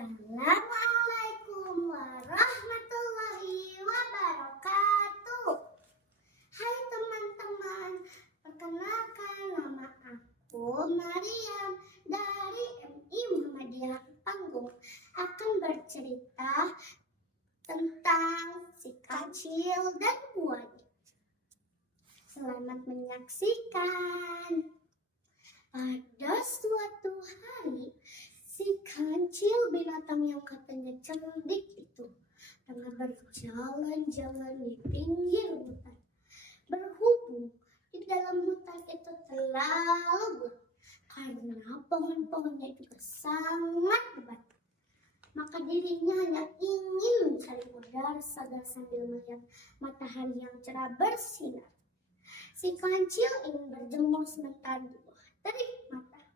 Assalamualaikum warahmatullahi wabarakatuh. Hai teman-teman, perkenalkan nama aku Mariam dari MI Muhammadiyah Panggung, akan bercerita tentang si kancil dan buaya. Selamat menyaksikan. Pada suatu hari, si kancil, binatang yang katanya cerdik itu, tengah berjalan-jalan di pinggir hutan. Berhubung di dalam hutan itu terlalu gelap karena pohon-pohonnya itu sangat lebat, maka dirinya hanya ingin mencari udara segar sambil melihat matahari yang cerah bersinar. Si kancil ingin berjemur sebentar di bawah terik matahari.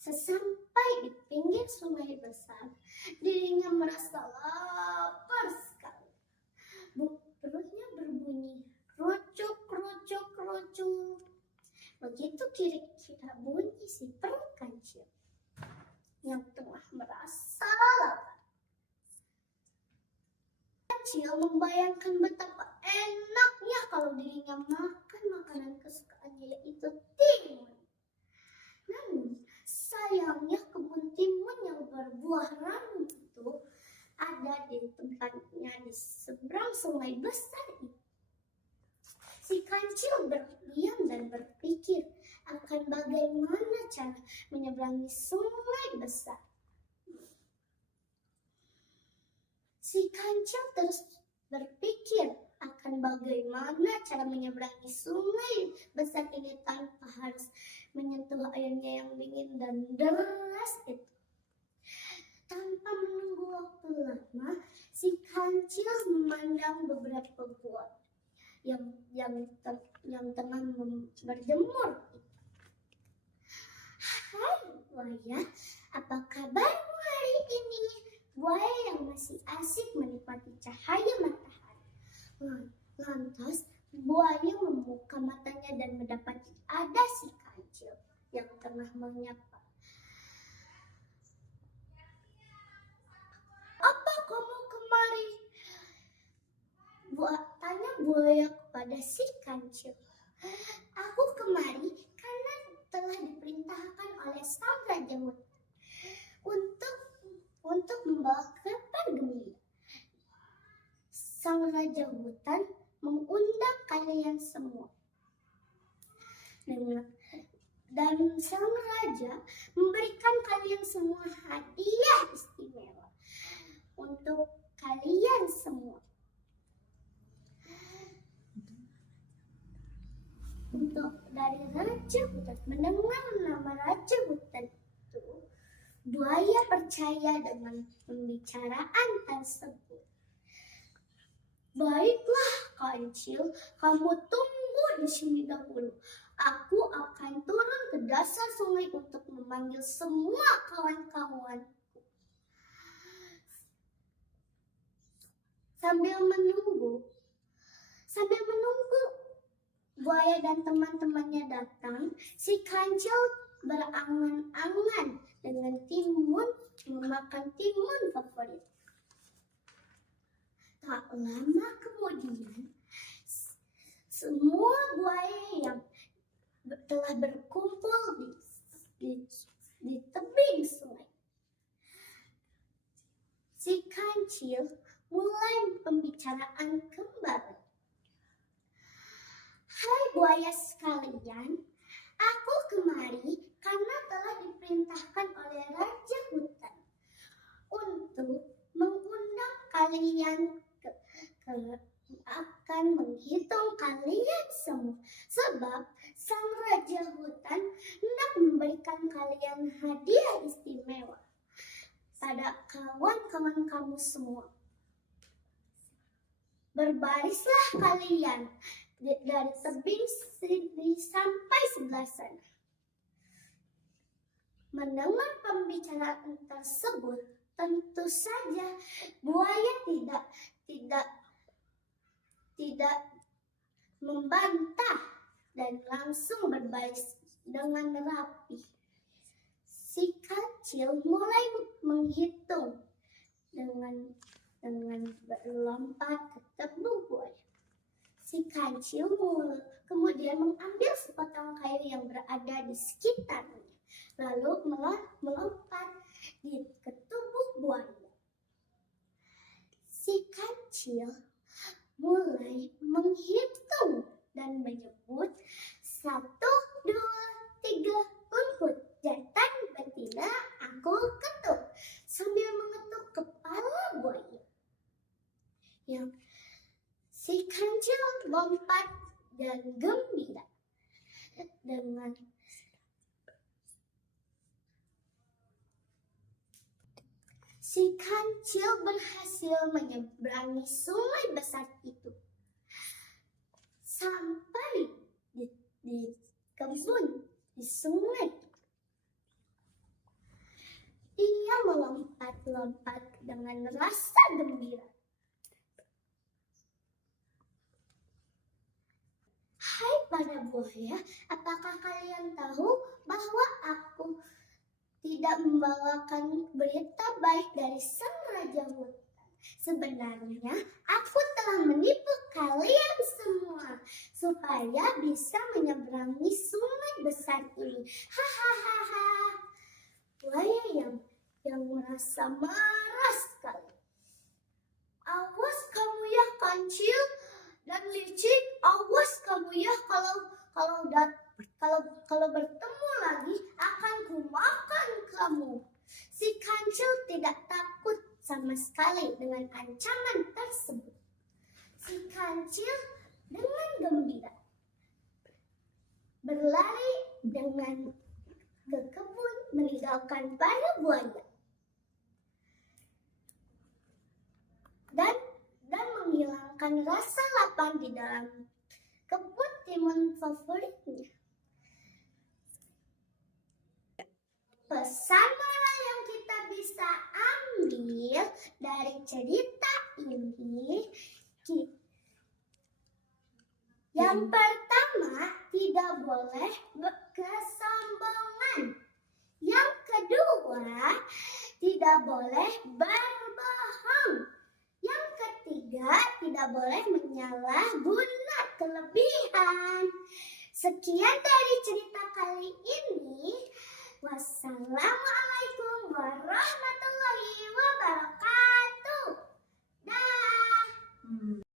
Sesampai di pinggir sungai besar, dirinya merasa lapar sekali. Perutnya berbunyi rucuk, rucuk, rucuk. Begitu kira-kira bunyi si perut kancil yang tengah merasa lapar. Kancil membayangkan betapa enaknya kalau dirinya makan makanan kesukaannya, yaitu timun. Namun sayangnya kebun timun yang berbuah ranum itu ada di tempatnya di seberang sungai besar itu. Si kancil berdiam dan berpikir akan bagaimana cara menyeberangi sungai besar. Si kancil terus berpikir akan bagaimana cara menyeberangi sungai besar ini tanpa harus menyentuh airnya yang dingin dan deras itu. Tanpa menunggu waktu lama, si kancil memandang beberapa buah yang tengah berjemur. Hai buaya, apa kabarmu hari ini? Buaya yang masih asik menikmati cahaya matahari. Lantas buaya membuka matanya dan mendapati ada si kancil yang tengah menyapa. Apa kamu kemari? Tanya buaya kepada si kancil. Aku kemari karena telah diperintahkan oleh sang raja hutan untuk membawa kabar gembira. Sang raja hutan mengundang kalian semua. Dan sang raja memberikan kalian semua hadiah istimewa untuk kalian semua. Untuk dari raja hutan, mendengar nama raja hutan itu, buaya percaya dengan pembicaraan tersebut. Baiklah kancil, kamu tunggu di sini dahulu. Aku akan turun ke dasar sungai untuk memanggil semua kawan-kawanku. Sambil menunggu buaya dan teman-temannya datang, si kancil berangan-angan dengan memakan timun favorit. Tak lama kemudian, semua buaya yang telah berkumpul di tebing sungai. Si kancil mulai pembicaraan kembali. Hai buaya sekalian, aku kemari karena telah diperintahkan oleh raja hutan untuk mengundang kalian akan menghitung kalian semua, sebab sang raja hutan hendak memberikan kalian hadiah istimewa pada kawan-kawan kamu semua. Berbarislah kalian dari tebing sampai sebelah sana. Mendengar pembicaraan tersebut, tentu saja buaya tidak membantah dan langsung berbaris dengan rapi. Si kancil mulai menghitung dengan berlompat ke tubuh buaya. Si kancil kemudian mengambil sepotong kayu yang berada di sekitarnya, lalu melompat ke tubuh buaya. Si kancil mulai menghitung dan menyebut 1, 2, 3, rumput jantan betina aku ketuk sambil mengetuk kepala buaya. Yang si kancil lompat dan gembira dengan si kancil berhasil menyeberangi sungai besar itu sampai di kebun di sungai. Dia melompat-lompat dengan rasa gembira. Hai para buaya, apakah kalian tahu bahwa aku tidak membawakan berita baik dari sang raja hutan? Sebenarnya aku telah menipu kalian semua supaya bisa menyeberangi sungai besar ini. Hahaha. Buaya yang merasa marah sekali. Awas kamu ya kancil dan licik, awas kamu ya kalau bertemu lagi akan kumakan kamu. Si kancil tidak takut sama sekali dengan ancaman tersebut. Si kancil dengan gembira berlari dengan ke kebun meninggalkan para buaya dan menghilangkan rasa lapar di dalam kebun timun favoritnya. Pesan moral yang kita bisa ambil dari cerita ini, yang pertama, tidak boleh kesombongan. Yang kedua, tidak boleh berbohong. Yang ketiga, tidak boleh menyalahguna kelebihan. Sekian dari cerita kali ini. Wassalamualaikum.